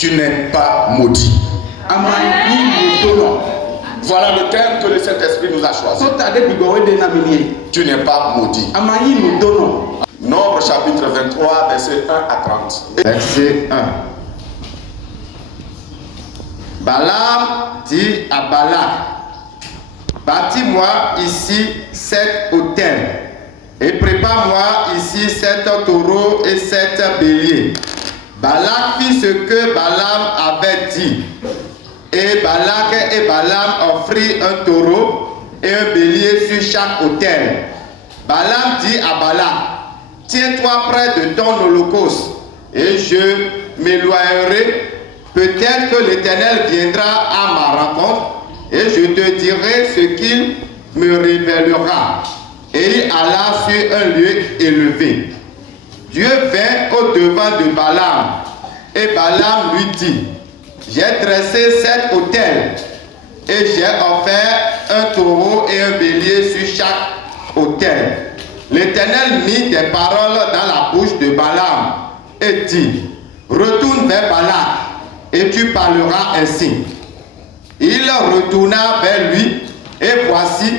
Tu n'es pas maudit. Voilà le terme que le Saint-Esprit nous a choisi. Tu n'es pas maudit. Nombre chapitre 23, verset 1 à 30. Verset 1. Balaam dit à Balak, bâtis-moi ici 7 autels et prépare-moi ici 7 taureaux et 7 béliers. Balak fit ce que Balaam avait dit. Et Balak et Balaam offrirent un taureau et un bélier sur chaque autel. Balaam dit à Balak, tiens-toi près de ton holocauste et je m'éloignerai. Peut-être que l'Éternel viendra à ma rencontre et je te dirai ce qu'il me révélera. Et il alla sur un lieu élevé. Dieu vint au-devant de Balaam et Balaam lui dit, j'ai dressé 7 autels et j'ai offert un taureau et un bélier sur chaque autel. L'Éternel mit des paroles dans la bouche de Balaam et dit, retourne vers Balak et tu parleras ainsi. Il retourna vers lui et voici,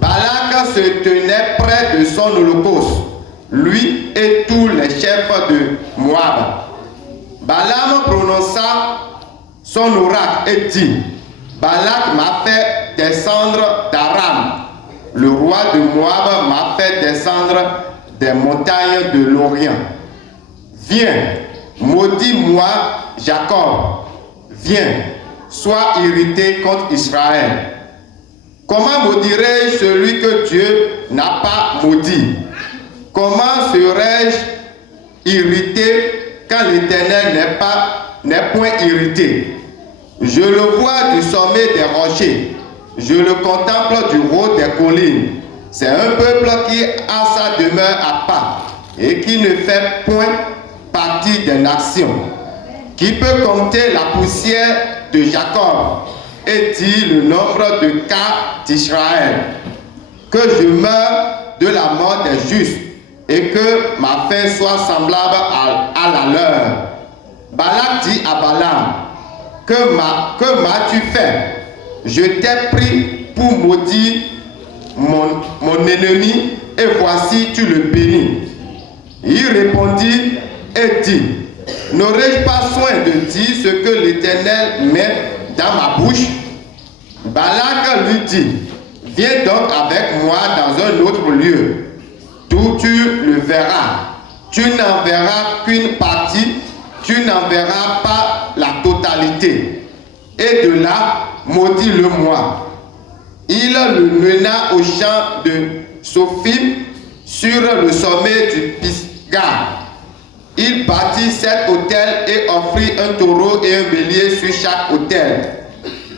Balak se tenait près de son holocauste, lui et tous les chefs de Moab. Balaam prononça son oracle et dit, Balak m'a fait descendre d'Aram. Le roi de Moab m'a fait descendre des montagnes de l'Orient. Viens, maudis-moi Jacob. Viens, sois irrité contre Israël. Comment maudirai-je celui que Dieu n'a pas maudit? Comment serais-je irrité quand l'Éternel n'est point irrité? Je le vois du sommet des rochers, je le contemple du haut des collines. C'est un peuple qui a sa demeure à part et qui ne fait point partie des nations. Qui peut compter la poussière de Jacob et dire le nombre de cas d'Israël? Que je meure de la mort des justes et que ma fin soit semblable à la leur. Balak dit à Balaam, que m'as-tu fait? Je t'ai pris pour maudire mon ennemi et voici tu le bénis. Il répondit et dit, n'aurais-je pas soin de dire ce que l'Éternel met dans ma bouche? Balak lui dit, viens donc avec moi dans un autre lieu, d'où tu le verras. Tu n'en verras qu'une partie, tu n'en verras pas la totalité. Et de là, maudis-le-moi. Il le mena au champ de Sophim sur le sommet du Pisgah. Il bâtit 7 autels et offrit un taureau et un bélier sur chaque autel.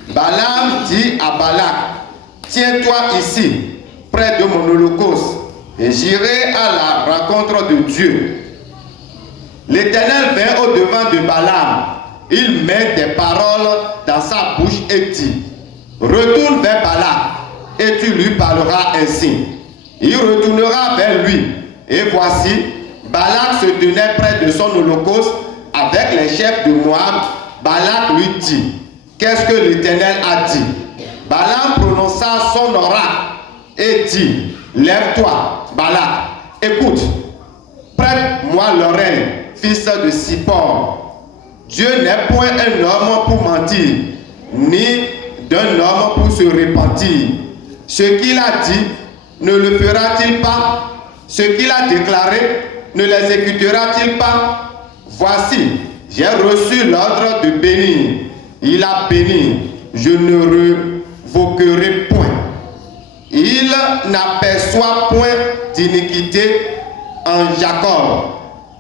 Balaam dit à Balak, tiens-toi ici, près de mon holocauste, et j'irai à la rencontre de Dieu. L'Éternel vint au-devant de Balaam. Il met des paroles dans sa bouche et dit, retourne vers Balak et tu lui parleras ainsi. Il retournera vers lui et voici, Balak se tenait près de son holocauste avec les chefs de Moab. Balak lui dit, qu'est-ce que l'Éternel a dit? Balaam prononça son oracle et dit, lève-toi, Balak, écoute, prête-moi l'oreille, fils de Sippor. Dieu n'est point un homme pour mentir, ni d'un homme pour se repentir. Ce qu'il a dit, ne le fera-t-il pas? Ce qu'il a déclaré, ne l'exécutera-t-il pas? Voici, j'ai reçu l'ordre de bénir. Il a béni, je ne revoquerai point. Il n'aperçoit point d'iniquité en Jacob.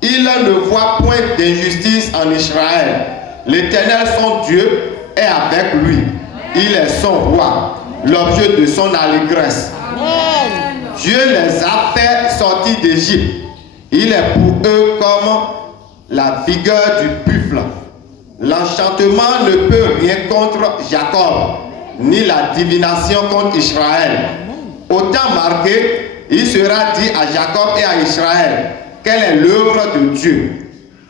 Il ne voit point d'injustice en Israël. L'Éternel, son Dieu, est avec lui. Il est son roi, l'objet de son allégresse. Amen. Dieu les a fait sortir d'Égypte. Il est pour eux comme la vigueur du buffle. L'enchantement ne peut rien contre Jacob, ni la divination contre Israël. Autant marqué, il sera dit à Jacob et à Israël, quelle est l'œuvre de Dieu?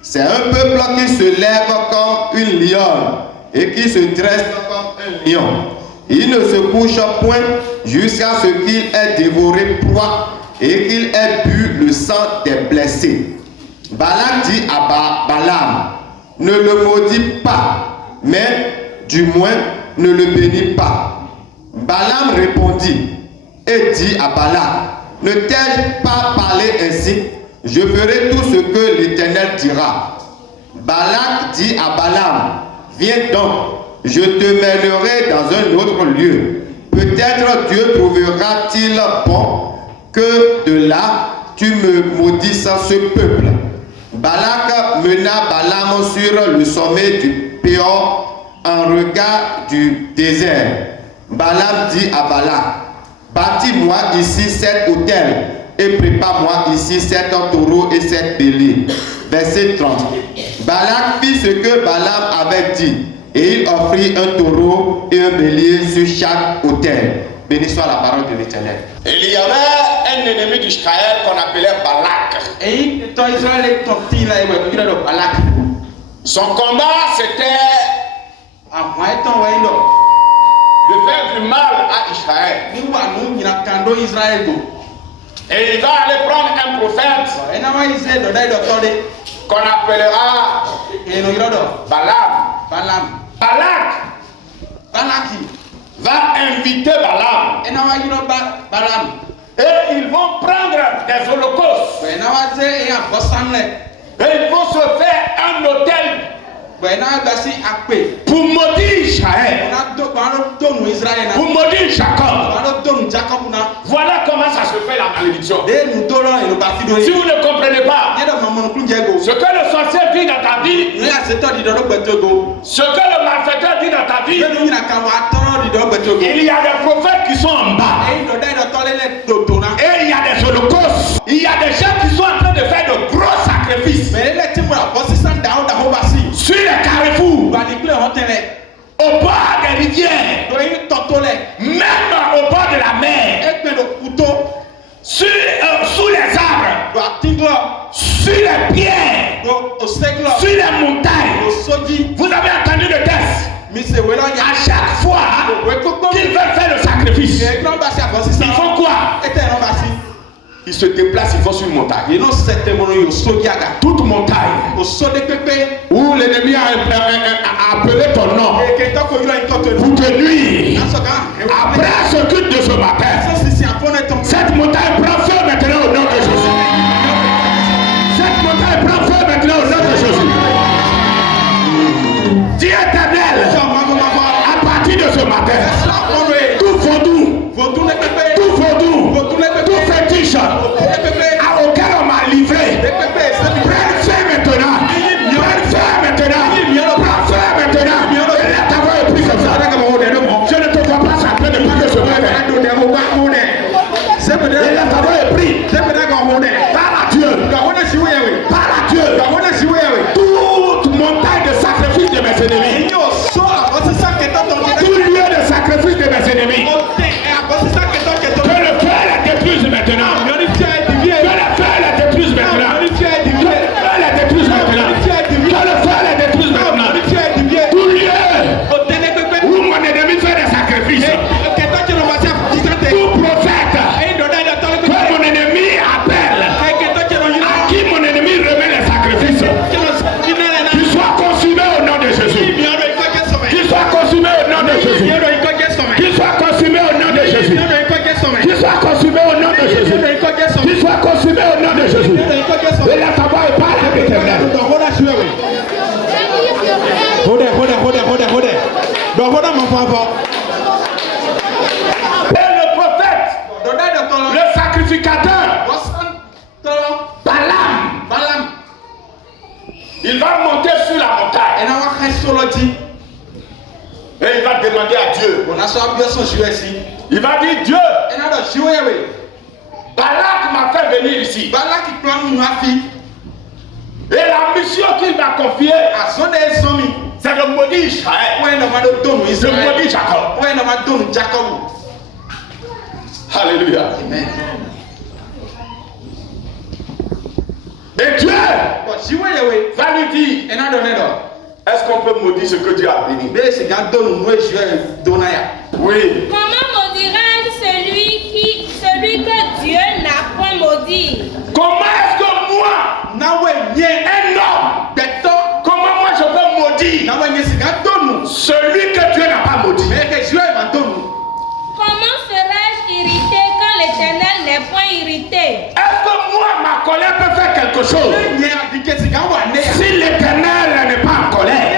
C'est un peuple qui se lève comme une lionne et qui se dresse comme un lion. Il ne se couche point jusqu'à ce qu'il ait dévoré proie et qu'il ait bu le sang des blessés. Balak dit à Balaam, ne le maudis pas, mais du moins ne le bénis pas. Balaam répondit et dit à Balak, ne t'ai-je pas parlé ainsi? Je ferai tout ce que l'Éternel dira. Balak dit à Balaam, viens donc, je te mènerai dans un autre lieu. Peut-être Dieu trouvera-t-il bon que de là tu me maudisses ce peuple. Balak mena Balaam sur le sommet du Péor en regard du désert. Balaam dit à Balak, bâtis-moi ici 7 autels et prépare-moi ici 7 taureaux et 7 béliers. Verset 30. Balak fit ce que Balaam avait dit et il offrit un taureau et un bélier sur chaque autel. Béni soit la parole de l'Éternel. Il y avait un ennemi d'Israël qu'on appelait Balak. Son combat c'était de faire du mal à Israël. Et il va aller prendre un prophète qu'on appellera Balaam. Balak va inviter Balaam. Et ils vont prendre des holocaustes. Et ils vont se faire un autel pour maudire Israël, pour maudire Jacob. Voilà comment ça se fait la malédiction. Si vous ne comprenez pas ce que le sorcier dit dans ta vie, ce que le malfaiteur dit dans ta vie, il y a des prophètes qui sont en bas et il y a des holocaustes. Il y a des gens qui sont en train de faire de gros sacrifices sur les carrefours, au bord des rivières, même au bord de la mer, sous les arbres, sur les pierres, sur les montagnes. Vous avez entendu le texte? À chaque fois qu'ils veulent faire le sacrifice, ils font quoi? Ils se déplacent, ils vont sur une montagne. Toute montagne où l'ennemi a appelé ton nom pour te nuire. Après ce culte de ce matin, cette montagne prend feu maintenant au nom de Jésus. Cette montagne prend feu maintenant au nom de Jésus. Dis Éternel, à partir de ce matin, tout vaudou, tout fétiche auquel on m'a livré, prenne feu maintenant. Prenne feu maintenant. Prends feu maintenant. Et là, ta voix est prise comme ça. Je ne te vois pas ça en train de prier ce matin. Et là, ta voix est prise. Parle à Dieu. Parle à Dieu. Toute montagne de sacrifice de mes ennemis. Tout lieu de sacrifice de mes ennemis. Que le feu la détruise maintenant. Que le feu la détruise maintenant. Que le feu la détruise maintenant. Que le feu la détruise maintenant. Tout lieu où mon ennemi fait des sacrifices. Tout prophète que mon ennemi appelle, à qui mon ennemi remet les sacrifices, qu'il soit consumé au nom de Jésus. Qu'il soit consumé au nom de Jésus. Qu'il soit consumé au nom de Jésus. Qu'il soit consumé au nom de Jésus. Qu'il soit consumé au nom de Jésus. Et là, ta voix est pas à l'Éternel. Et le prophète, le sacrificateur, Balaam, il va monter sur la montagne. Et il va demander à Dieu. Il va dire, Dieu, Balak m'a fait venir ici. Et la mission qu'il m'a confiée, c'est de maudire Israël. De maudire Jacob. Alléluia. Amen. Et Dieu va lui dire, est-ce qu'on peut maudire ce que Dieu a béni? Oui. Comment maudira-je celui que Dieu n'a point maudit? Comment est-ce que moi, un homme, comment moi je peux maudire celui que Dieu n'a pas maudit? Comment serais-je irrité quand l'Éternel n'est point irrité? Est-ce que moi, ma colère peut faire quelque chose? Si l'Éternel n'est pas en colère.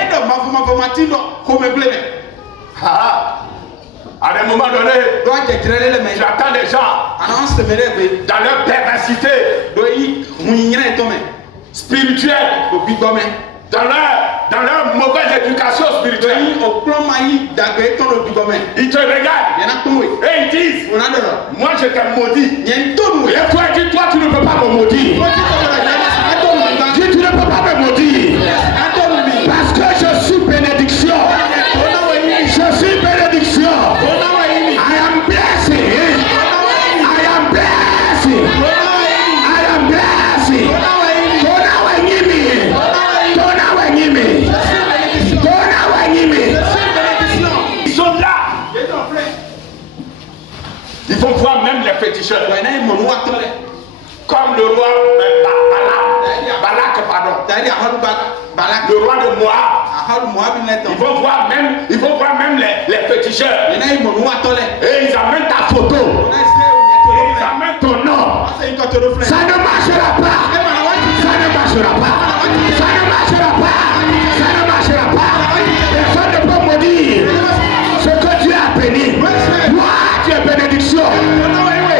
À un moment donné, j'attends des gens dans leur perversité spirituelle, dans leur mauvaise éducation spirituelle. Ils te regardent et ils disent, moi je t'ai maudit. Et toi, dis-toi, tu ne peux pas me maudire. Dis, tu ne peux pas me maudire. Parce que je suis bénédiction. Je suis bénédiction. I am blessing. I am blessing. I am blessing. Ils sont là. Ils vont voir même les féticheurs. Comme le roi Balak, le roi de Moab. Ils vont voir même les féticheurs. Et ils amènent ta photo. Ils amènent ton nom. Ça ne marchera pas. Ça ne marchera pas. Ça ne marchera pas. Ça ne marchera pas. Personne ne peut maudire ce que Dieu a béni. Toi, tu es bénédiction.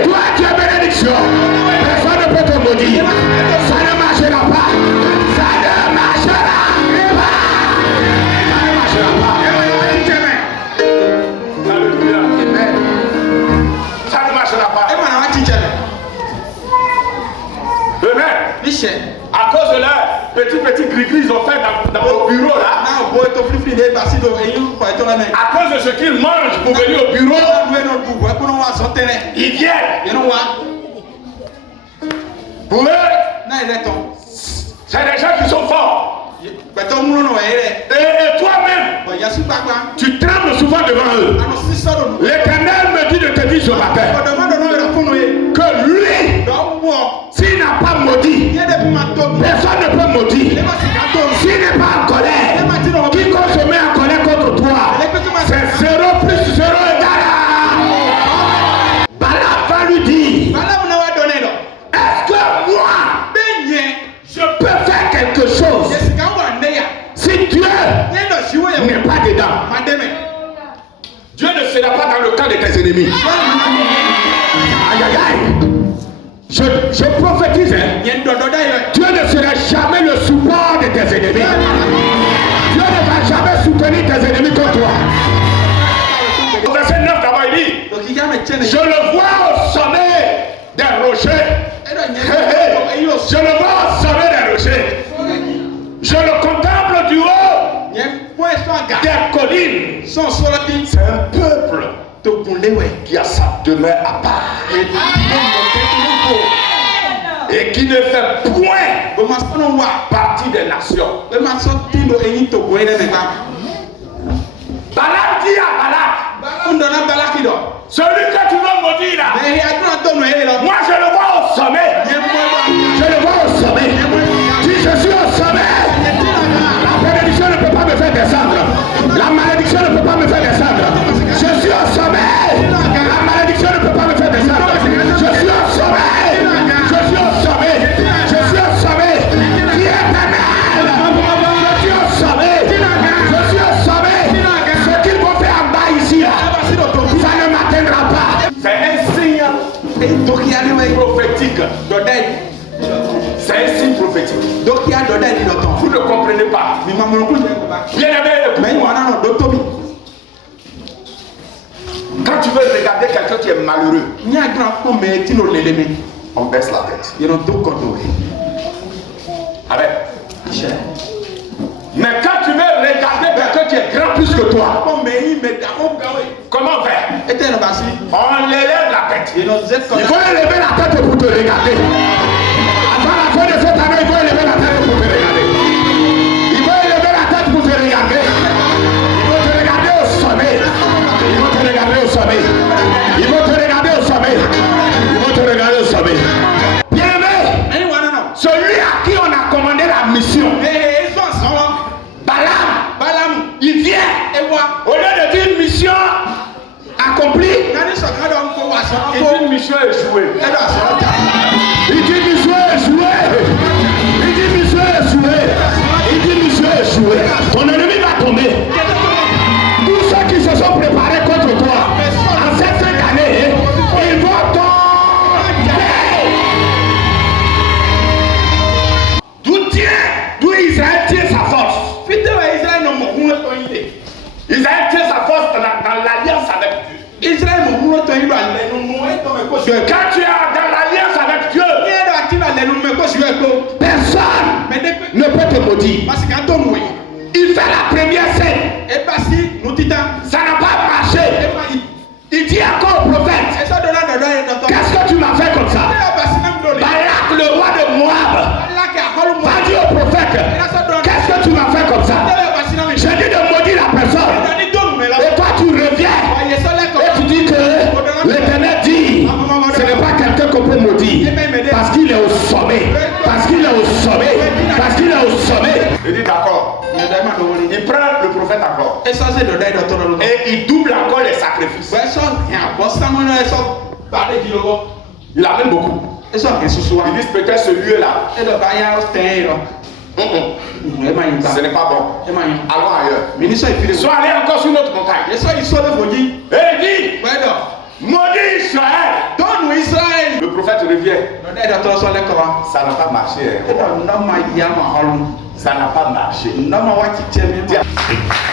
Toi, tu es bénédiction. Personne ne peut te maudire. Ça ne marchera pas. Ça ne marchera pas. Ça ne marchera pas. Alléluia. Ça ne marchera pas. Amen. À cause de leur petit gris-gris ils ont fait dans mon bureau là. À cause de ce qu'ils mangent pour venir au bureau, ils viennent. Pour eux, c'est des gens qui sont forts. Et toi-même, tu trembles souvent devant eux. L'Éternel me dit de te dire ce matin que lui, s'il n'a pas maudit, personne ne peut maudire. S'il n'est pas en colère, quiconque se met en colère contre toi, c'est 0 plus 0 égale à... Balak va lui dire, est-ce que moi, je peux faire quelque chose si Dieu n'est pas dedans? Dieu ne sera pas dans le camp de tes ennemis. Aïe aïe aïe. Je prophétise, Dieu ne sera jamais le support de tes ennemis. Dieu ne va jamais soutenir tes ennemis contre toi. Au verset 9 d'abord il dit, je le vois au sommet des rochers. Je le vois au sommet des rochers. Je le contemple du haut des collines. C'est un peuple qui a sa demeure à part et qui ne fait point partie des nations. Balak dit à Balak, celui que tu veux maudire là, moi je le vois au sommet. Je le vois au sommet. Si je suis au sommet, la bénédiction ne peut pas me faire descendre. La malédiction ne peut pas me faire descendre. Je suis au sommet. La malédiction ne peut pas me faire descendre. Je suis au sommet. Je suis au sommet. Je suis au sommet. Qui est éternel? Je suis au sommet. Je suis au sommet. Ce qu'ils vont faire en bas ici, là, ça ne m'atteindra pas. C'est un signe prophétique. C'est un signe prophétique. Vous ne comprenez pas. Bien aimé, quand tu veux regarder quelqu'un qui est malheureux, on baisse la tête. Arrête. Mais quand tu veux regarder quelqu'un qui est grand plus que toi, comment faire? On élève la tête. Il faut élever la tête pour te regarder. Avant la fin de cette année, il faut accompli. Il dit mission échouée. Il dit mission échouée. Il dit mission échouée. Il dit mission échouée. Ton ennemi va tomber. Tous ceux qui se sont préparés contre toi en cette fin d'année, ils vont tomber. D'où Israël tient sa force. Israël tient sa force dans l'alliance avec Dieu. Quand tu es dans l'alliance avec Dieu, personne ne peut te maudire. Il fait la première scène. Ça n'a pas marché. Il dit encore au prophète, qu'est-ce que tu m'as fait comme ça? Balak, le roi de Moab, va dire au prophète, qu'est-ce que tu m'as fait comme ça? J'ai dit de maudire la personne. Et toi tu reviens. Et tu dis que l'Éternel dit, ce n'est pas quelqu'un qu'on peut maudire. Parce qu'il est au sommet. Parce qu'il est au sommet. Parce qu'il est au sommet. Il dit d'accord. Il prend le prophète encore. Et il double encore les sacrifices. Il amène beaucoup. Ils disent peut-être ce lieu-là. Ce n'est pas bon. Allons ailleurs. Soit allés encore sur notre montagne. Et il dit, maudit Israël. Le prophète revient. Ça n'a pas marché. Ça n'a pas marché.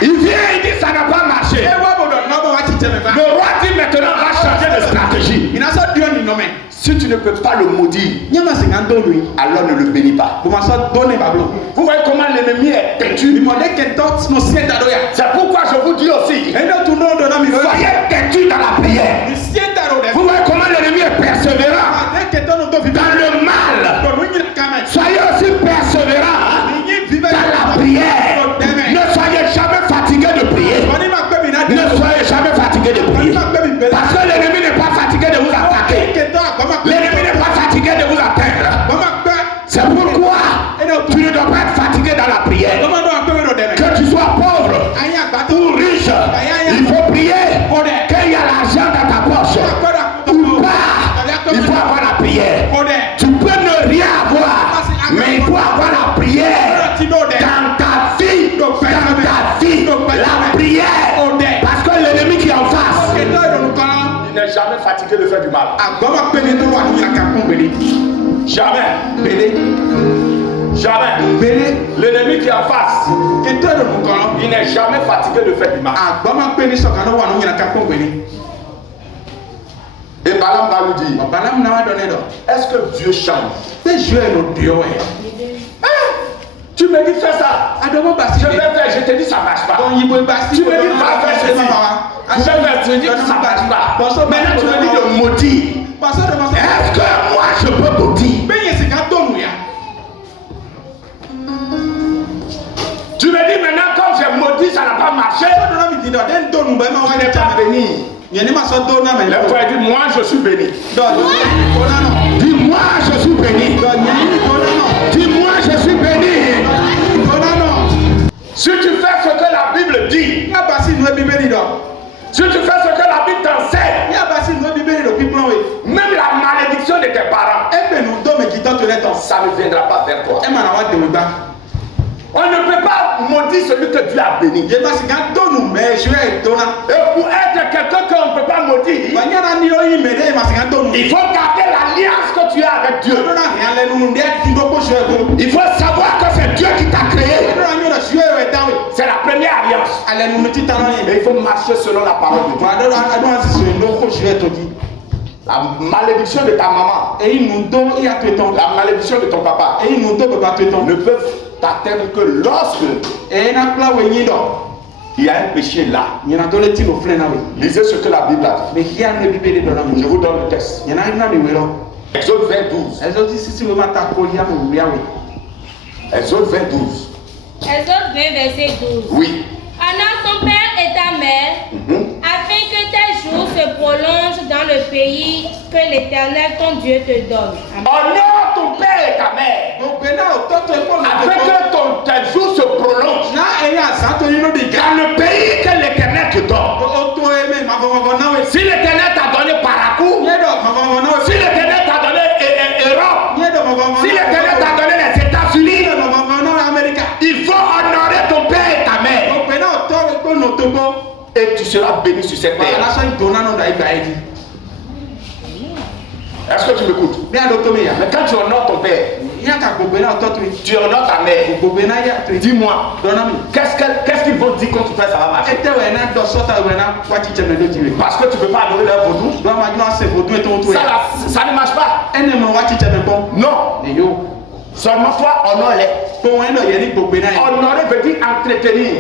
Il vient, il dit ça n'a pas marché. Le roi dit maintenant va changer de stratégie. Si tu ne peux pas le maudire, alors ne le bénis pas. Vous voyez comment l'ennemi est têtu. C'est pourquoi je vous dis aussi, soyez têtu dans la prière. Vous voyez comment l'ennemi est persévérant dans le mal. Soyez aussi persévérant dans la prière. Ne soyez jamais fatigué de prier. Ne soyez jamais fatigué de prier. Parce que l'ennemi n'est pas fatigué de vous attaquer. L'ennemi n'est pas fatigué de vous atteindre. C'est pourquoi tu ne dois pas être fatigué dans la prière. Que tu sois pauvre ou riche, il faut prier qu'il y a l'argent dans ta poche. Ou pas, il faut avoir la prière. Tu peux ne rien avoir, mais il faut avoir la prière. Dans ta vie, la prière. Parce que l'ennemi qui est en face, il n'est jamais fatigué de faire du mal. Jamais. Jamais. L'ennemi qui est en face, il n'est jamais fatigué de faire du mal. Et Balaam va lui dire, est-ce que Dieu change? Tu me dis fais ça. Je vais faire, je te dis ça marche pas. Tu me dis va faire ceci. Je vais faire, tu me dis que ça marche pas. Maintenant tu me dis de maudire. Est-ce que moi je peux maudire? Tu me dis maintenant comme j'ai maudit ça n'a pas marché. Tu n'es pas béni. Le frère dit moi je suis béni. Dis-moi je suis béni. Dis-moi je suis béni. Si tu fais ce que la Bible dit, si tu fais ce que la Bible t'enseigne, même la malédiction de tes parents, ça ne viendra pas vers toi. On ne peut pas maudire celui que Dieu a béni. Et pour être quelqu'un qu'on ne peut pas maudire, il faut garder l'alliance que tu as avec Dieu. Il faut savoir que c'est Dieu qui t'a créé. C'est la première alliance. Et il faut marcher selon la parole de Dieu. La malédiction de ta maman, la malédiction de ton papa ne peuvent t'atteindre que lorsque il y a un péché là. Lisez ce que la Bible a dit. Je vous donne le texte. Exode 20:12. Exode 20:12. Exode 20, verset 12. Oui. Honore ton père et ta mère, afin que tes jours se prolongent dans le pays que l'Éternel ton Dieu te donne. Honore ton père et ta mère, afin que tes jours se prolongent dans le pays que l'Éternel te donne. Si les et tu seras béni sur cette terre. Est-ce que tu m'écoutes? Mais quand tu honores ton père, tu honores ta mère, dis-moi, qu'est-ce qu'ils vont dire quand tu fais ça va marcher? Parce que tu ne peux pas adorer leur vaudou. Ça ne marche pas. Non. Seulement toi, honore-les. Honorer veut dire entretenir.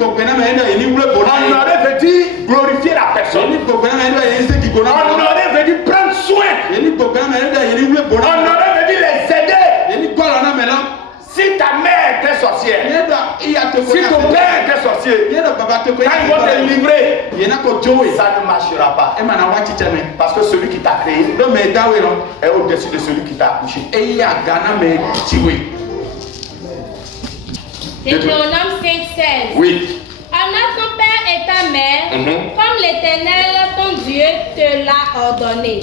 Honorer veut dire glorifier la personne. Honorer veut dire prendre soin. Honorer veut dire les aider. Si ta mère était sorcière, si ton père était sorcier, quand ils vont te livrer, ça ne marchera pas. Parce que celui qui t'a créé est au-dessus de celui qui t'a accouché. Deutéronome 5:16. Oui. Honore ton père et ta mère, comme l'Éternel ton Dieu te l'a ordonné,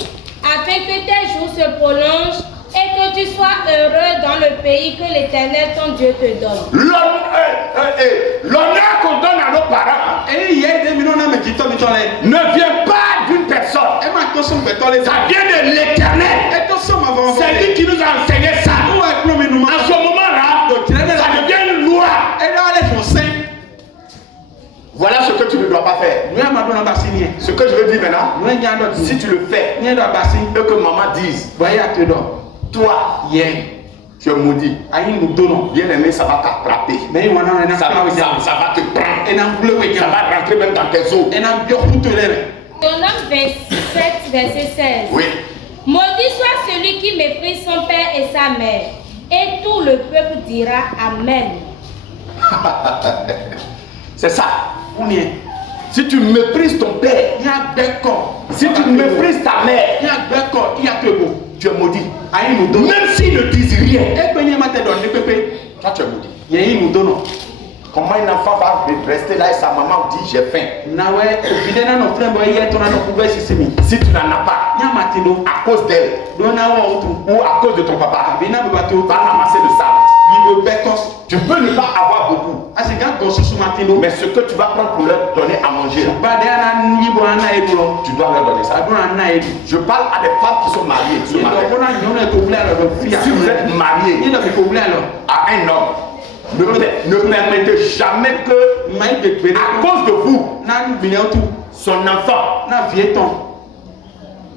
afin que tes jours se prolongent et que tu sois heureux dans le pays que l'Éternel ton Dieu te donne. L'honneur qu'on donne à nos parents ne vient pas d'une personne. Ça vient de l'Éternel. C'est lui qui nous a enseigné ça. À ce moment-là, ça devient une loi. Voilà ce que tu ne dois pas faire. Ce que je veux dire maintenant, si tu le fais, et que maman dise, toi, tu es maudit. Bien aimé, ça va t'attraper. Ça va te prendre. Ça va rentrer même dans tes os. Deutéronome 27, verset 16. Oui. Maudit soit celui qui méprise son père et sa mère. Et tout le peuple dira Amen. C'est ça. Si tu méprises ton père, si tu méprises ta mère, tu es maudit. Même s'ils ne disent rien, toi tu es maudit. Comment un enfant va rester là et sa maman dit j'ai faim? Si tu n'en as pas, à cause d'elle ou à cause de ton papa, va ramasser le sable. Tu peux ne pas avoir beaucoup, mais ce que tu vas prendre pour leur donner à manger, tu dois leur donner ça. Je parle à des femmes qui sont mariées. Si vous êtes marié à un homme, ne permettez jamais que, à cause de vous, son enfant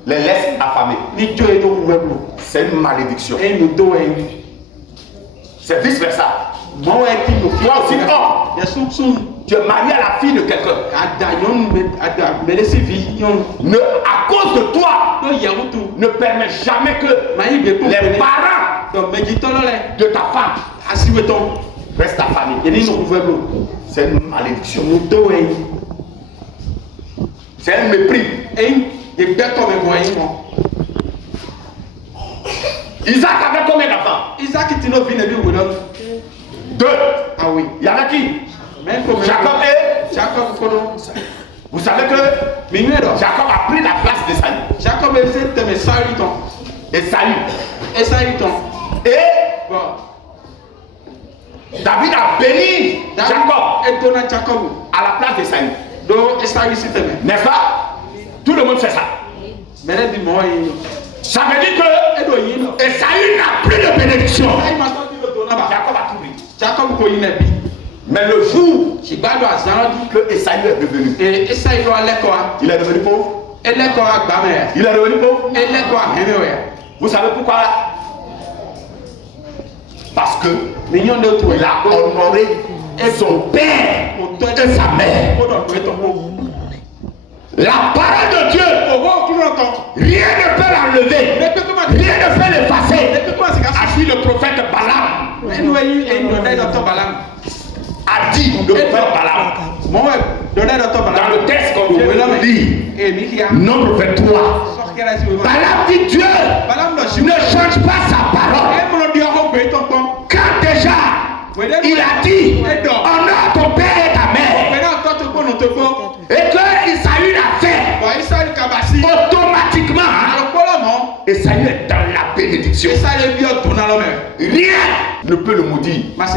les laisse affamés. C'est une malédiction. C'est vice versa. Toi aussi, homme, tu es marié à la fille de quelqu'un. À cause de toi, ne permets jamais que les parents de ta femme reste ta famille. C'est une malédiction. C'est un mépris. Isaac avait combien d'enfants? 2. Ah oui. Il y avait qui? Jacob et vous savez que Jacob a pris la place d'Esaü. Esaü. Et David a béni Jacob à la place d'Esaü. N'est-ce pas? Tout le monde sait ça. Ça veut dire que Esaü n'a plus de bénédiction. Jacob a tout pris. Mais le jour que Esaü est devenu, il est devenu pauvre. Il est devenu pauvre. Vous savez pourquoi? Parce que il a honoré son père et sa mère. La parole de Dieu, rien ne peut l'enlever, rien ne peut l'effacer. A dit le prophète Balaam, a dit le prophète Balaam. Dans le texte qu'on vient de lire, nombre 23, Balaam dit Dieu ne change pas sa parole. Quand déjà il a dit honore ton père et ta mère, et que Esaü l'a fait, automatiquement Esaü est dans la bénédiction. Rien ne peut le maudire. Parce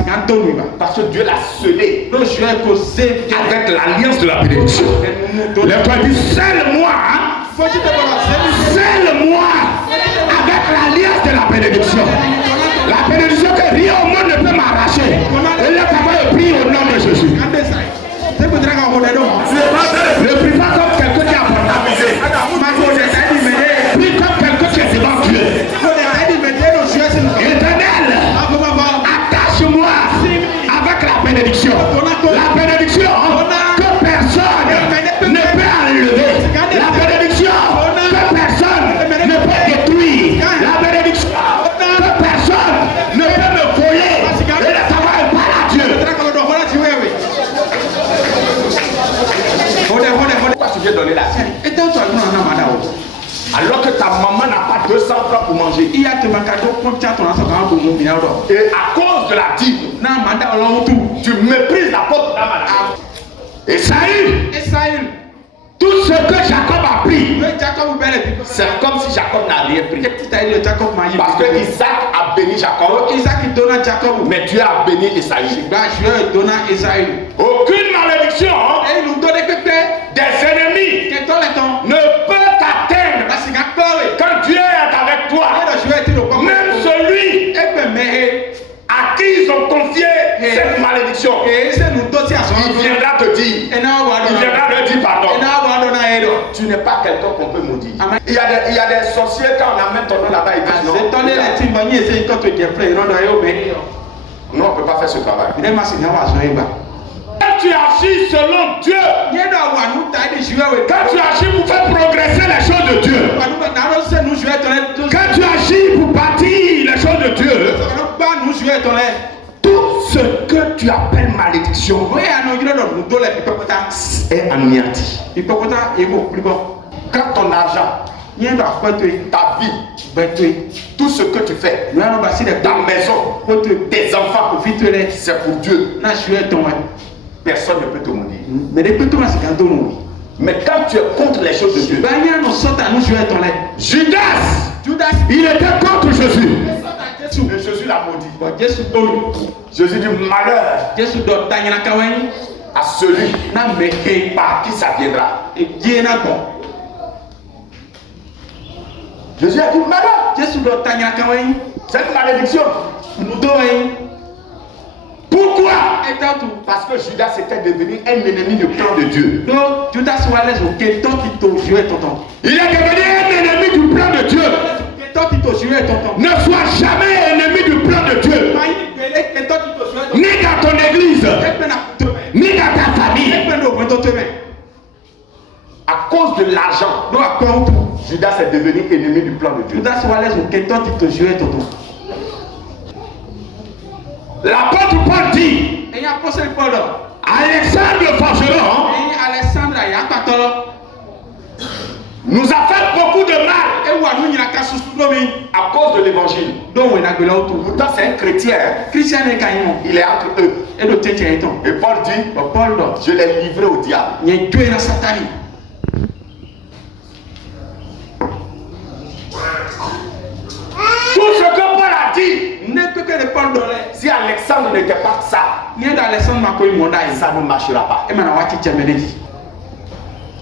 que Dieu l'a scellé avec l'alliance de la bénédiction. Lève-toi et dis, scelle-moi, scelle-moi avec l'alliance de la bénédiction. La bénédiction que rien au monde ne peut m'arracher. Et là, ça va prier au nom de Jésus. Ne prie pas comme quelqu'un qui a portabilisé. Prie comme quelqu'un qui est devant Dieu. Éternel, attache-moi avec la bénédiction. La bénédiction que personne ne peut enlever. La bénédiction que personne ne peut détruire. La bénédiction que personne ne peut me voler. Et le savoir est par à Dieu. Pourquoi tu viens donner la sienne? Alors que ta maman n'a pas 200 francs pour manger. Et à cause de la dîme, tu méprises la porte de la madame. Et Saül, tout ce que Jacob a pris, c'est comme si Jacob n'a rien pris. Parce que Isaac a béni Jacob, mais Dieu a béni Esaü. Aucune malédiction des ennemis ne peut t'atteindre quand Dieu est avec toi. Même celui à qui ils ont confié cette malédiction, il viendra te dire, il viendra te dire pardon. Tu n'es pas quelqu'un qu'on peut maudire. Il y a des sorciers, quand on amène ton nom là-bas, ils disent non. Non, on ne peut pas faire ce travail. Quand tu agis selon Dieu, quand tu agis pour faire progresser les choses de Dieu, quand tu agis pour bâtir les choses de Dieu, tout ce que tu appelles malédiction est anéanti. Quand ton argent, ta vie, tout ce que tu fais, ta maison, tes enfants, c'est pour Dieu. Personne ne peut te maudire. Mais quand tu es contre les choses de Dieu, Judas, il était contre Jésus. Et Jésus l'a maudit. Jésus dit malheur à celui par qui ça viendra. Jésus a dit malheur. C'est une malédiction. Pourquoi? Parce que Judas était devenu un ennemi du plan de Dieu. Il est devenu un ennemi du plan de Dieu. Ne sois jamais ennemi du plan de Dieu. Ni dans ton église, ni dans ta famille. À cause de l'argent, Judas est devenu ennemi du plan de Dieu. L'apôtre Paul dit, Alexandre le forgeron nous a fait beaucoup de mal à cause de l'évangile. Pourtant c'est un chrétien, il est entre eux. Et Paul dit, je l'ai livré au diable. Tout ce que Paul a dit, si Alexandre n'était pas ça, ça ne marchera pas.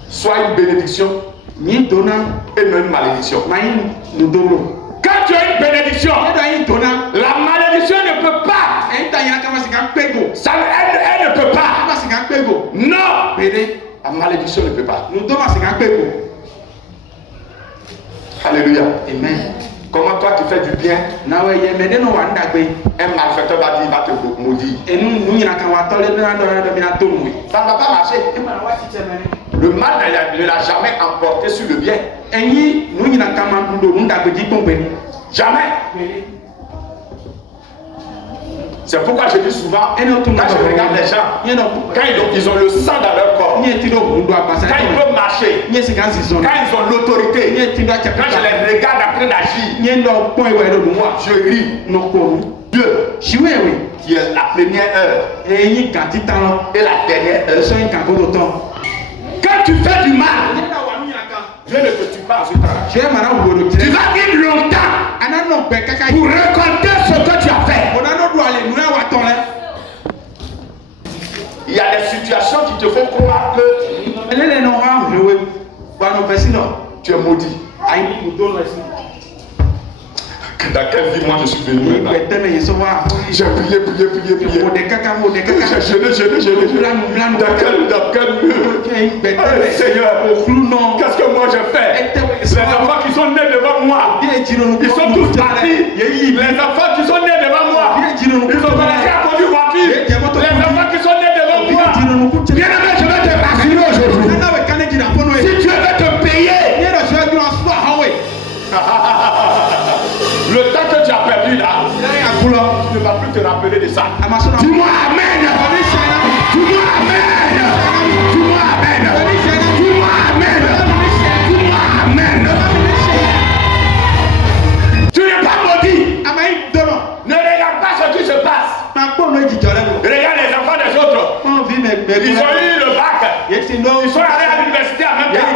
Soit une bénédiction et non une malédiction. Quand tu as une bénédiction, la malédiction ne peut pas. Ça, elle ne peut pas. Non, la malédiction ne peut pas. Alléluia. Amen. Comment toi tu fais du bien, un malfaiteur va dire, va te maudire. Ça ne va pas marcher. Le mal ne l'a jamais emporté sur le bien. Jamais. C'est pourquoi je dis souvent, quand je regarde les gens, quand ils ont le sang dans leur corps, quand ils peuvent marcher, quand ils ont l'autorité, quand je les regarde en train d'agir, je ris. Dieu, qui est la première heure et la dernière heure. Quand tu fais du mal, Dieu ne te tue pas en ce temps. Tu vas vivre longtemps pour récolter ce que tu as fait. Il y a des situations qui te font croire que tu es maudit. Dans quelle vie moi je suis venu maintenant? J'ai prié. J'ai jeûné. Dans quel mur? Seigneur, qu'est-ce que moi je fais? Les enfants qui sont nés devant moi, ils sont tous partis. Les enfants qui sont nés devant moi, ils ont commencé à conduire voiture. Les enfants qui sont nés devant moi, bien aimé, je vais te rassurer aujourd'hui. Si tu veux te payer, le temps que tu as perdu là, tu ne vas plus te rappeler de ça. Dis-moi Amen. Dis-moi Amen. Dis-moi Amen. Dis-moi Amen. Dis-moi Amen. Tu n'es pas maudit. Ne regarde pas ce qui se passe. Regarde les enfants des autres. Ils ont eu le bac. Ils sont allés à l'université en même temps.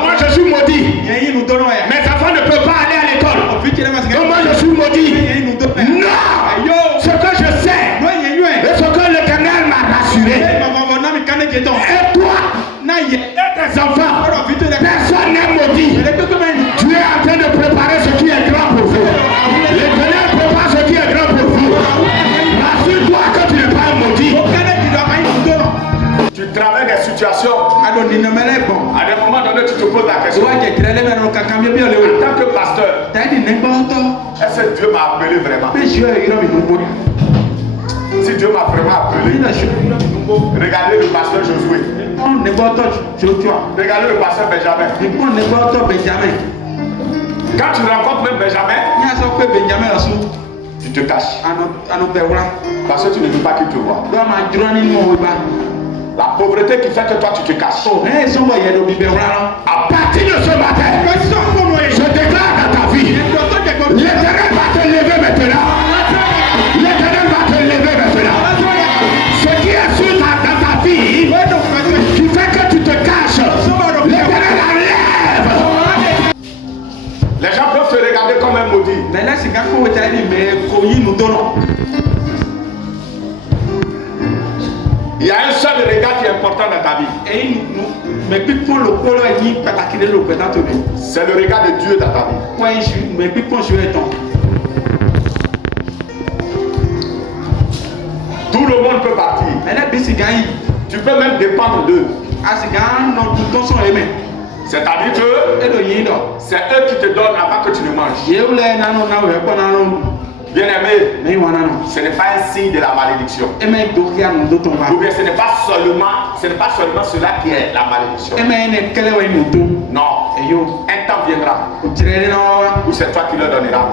Moi je suis maudit. Mes enfants ne peuvent pas aller à l'école. Donc moi je suis maudit. Non. Ce que je sais et ce que l'Éternel m'a rassuré. Et toi et tes enfants, personne n'est maudit. Tu es en train de préparer ce qui est grand pour vous. L'Éternel prépare ce qui est grand pour vous. Rassure-toi que tu n'es pas maudit. Tu traverses des situations. À des moments donnés, tu te poses la question. En tant que pasteur, est-ce que Dieu m'a appelé vraiment? Si Dieu m'a vraiment appelé, regardez le pasteur Josué. Regardez le pasteur Benjamin. Quand tu rencontres même Benjamin, tu te caches. Parce que tu ne veux pas qu'il te voie. La pauvreté qui fait que toi tu te caches. À partir de ce matin, je déclare dans ta vie, l'Éternel va te lever maintenant. L'Éternel va te lever maintenant. Ce qui est sur dans ta vie, qui fait que tu te caches, l'Éternel enlève. Les gens peuvent te regarder comme un maudit. Il y a un seul regard qui est important dans ta vie. C'est le regard de Dieu dans ta vie. Tout le monde peut partir. Tu peux même dépendre d'eux. C'est-à-dire que c'est eux qui te donnent avant que tu ne manges. Bien aimé, ce n'est pas un signe de la malédiction. Ou bien ce n'est pas seulement cela qui est la malédiction. Non. Un temps viendra où c'est toi qui le donneras.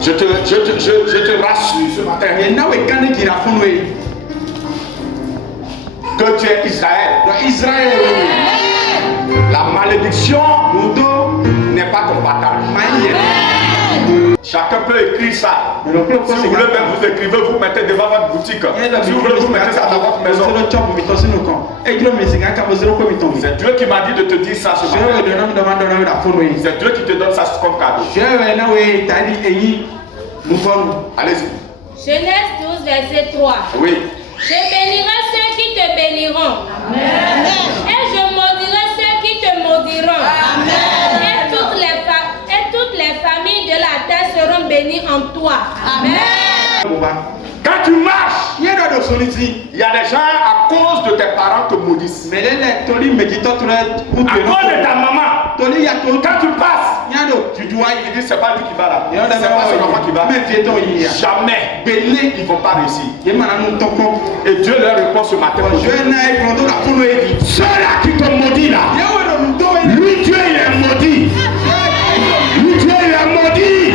Je te rassure ce matin que tu es Israël. La malédiction n'est pas ton partage. Chacun peut écrire ça. Si vous voulez même vous écrivez, vous mettez devant votre boutique. Si vous voulez, vous mettez ça dans votre maison. C'est Dieu qui m'a dit de te dire ça ce matin. C'est Dieu qui te donne ça comme cadeau. Allez-y. Genèse 12, verset 3. Oui. Je bénirai ceux qui te béniront. Amen. Et je maudirai ceux qui te maudiront. Amen. Et toutes les familles de la terre seront bénies en toi. Amen. Quand tu marches, il y a des gens à cause de tes parents te maudissent. À cause de ta maman. Quand tu passes, tu dois il dit c'est pas lui qui va là. C'est pas son enfant qui va. Jamais. Ils ne vont pas réussir. Et Dieu leur répond ce matin. Ceux-là qui te maudit là. Lui Dieu il est maudit. Lui Dieu il est maudit.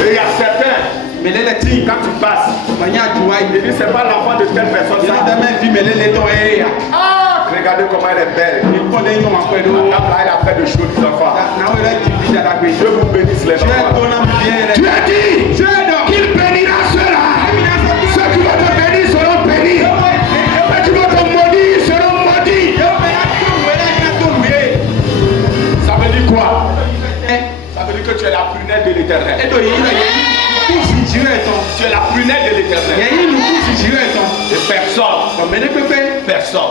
Et il y a certains, quand tu passes, il dit c'est pas l'enfant de telle personne. Regardez comment elle est belle. Elle a fait de jolis enfants. Dieu vous bénisse les enfants. Tu as dit qu'il bénira ceux-là. Ceux qui vont te bénir seront bénis. Ceux qui vont te maudire seront l'éternel. Tu es la prunelle de l'éternel. Et personne.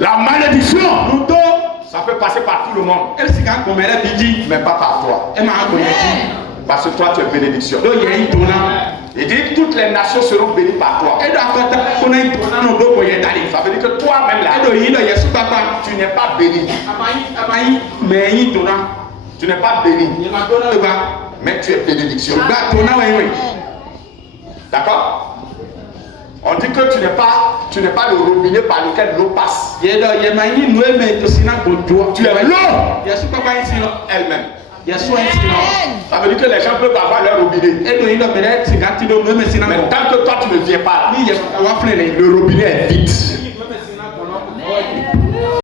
La malédiction, ça peut passer par tout le monde, mais pas par toi. Parce que toi tu es bénédiction. Il dit toutes les nations seront bénies par toi. Ça veut dire que toi-même là, tu n'es pas béni. Tu n'es pas béni, mais tu es bénédiction. D'accord? On dit que tu n'es pas le robinet par lequel l'eau passe. Tu es l'eau elle-même. Ça veut dire que les gens peuvent avoir leur robinet. Mais tant que toi tu ne viens pas, le robinet est vide.